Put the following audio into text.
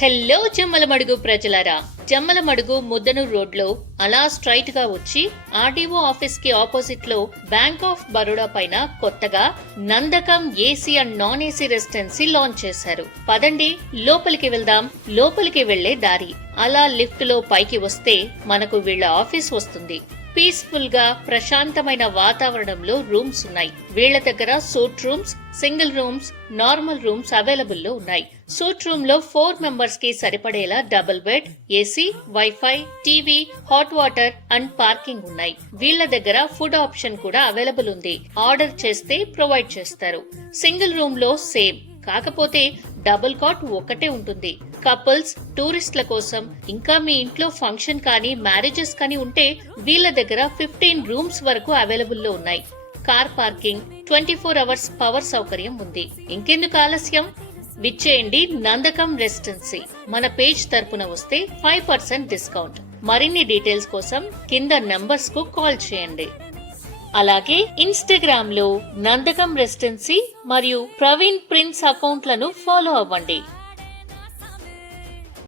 Hello Jammalamadugu ప్రజలారా, జమ్మలమడుగు ముద్దనూరు రోడ్లో అలా స్ట్రైట్ గా వచ్చి ఆర్డీఓ ఆఫీస్ కి ఆపోజిట్ లో బ్యాంక్ ఆఫ్ బరోడా పైన కొత్తగా Nandakam AC and non AC residency launch చేశారు. పదండి లోపలికి వెళ్దాం. లోపలికి వెళ్లే దారి అలా లిఫ్ట్ లో పైకి వస్తే మనకు వీళ్ళ ఆఫీస్ వస్తుంది. పీస్ఫుల్ గా ప్రశాంతమైన వాతావరణంలో రూమ్స్ ఉన్నాయి. వీళ్ల దగ్గర suite rooms, single rooms, normal rooms available లో ఉన్నాయి. సూట్ రూమ్ లో 4 మెంబర్స్ కి సరిపడేలా double bed, AC, wifi, TV, hot water and parking ఉన్నాయి. వీళ్ల దగ్గర ఫుడ్ ఆప్షన్ కూడా అవైలబుల్ ఉంది. ఆర్డర్ చేస్తే ప్రొవైడ్ చేస్తారు. సింగిల్ రూమ్ లో సేమ్, కాకపోతే డబుల్ కాట్ ఒకటే ఉంటుంది. కపుల్స్, టూరిస్టుల కోసం, ఇంకా మీ ఇంట్లో ఫంక్షన్ కానీ మ్యారేజెస్ కానీ ఉంటే వీళ్ళ దగ్గర 15 రూమ్స్ వరకు అవైలబుల్ లో ఉన్నాయి. కార్ పార్కింగ్, 24 అవర్స్ పవర్ సౌకర్యం ఉంది. ఇంకెందుకు ఆలస్యం, విచ్చేయండి నందకం రెసిడెన్సీ. మన పేజ్ తరపున వస్తే 5% డిస్కౌంట్. మరిన్ని డీటెయిల్స్ కోసం కింద నంబర్స్ కు కాల్ చేయండి. అలాగే ఇన్స్టాగ్రామ్ లో నందకం రెసిడెన్సీ మరియు ప్రవీణ్ ప్రిన్స్ అకౌంట్లను ఫాలో అవ్వండి.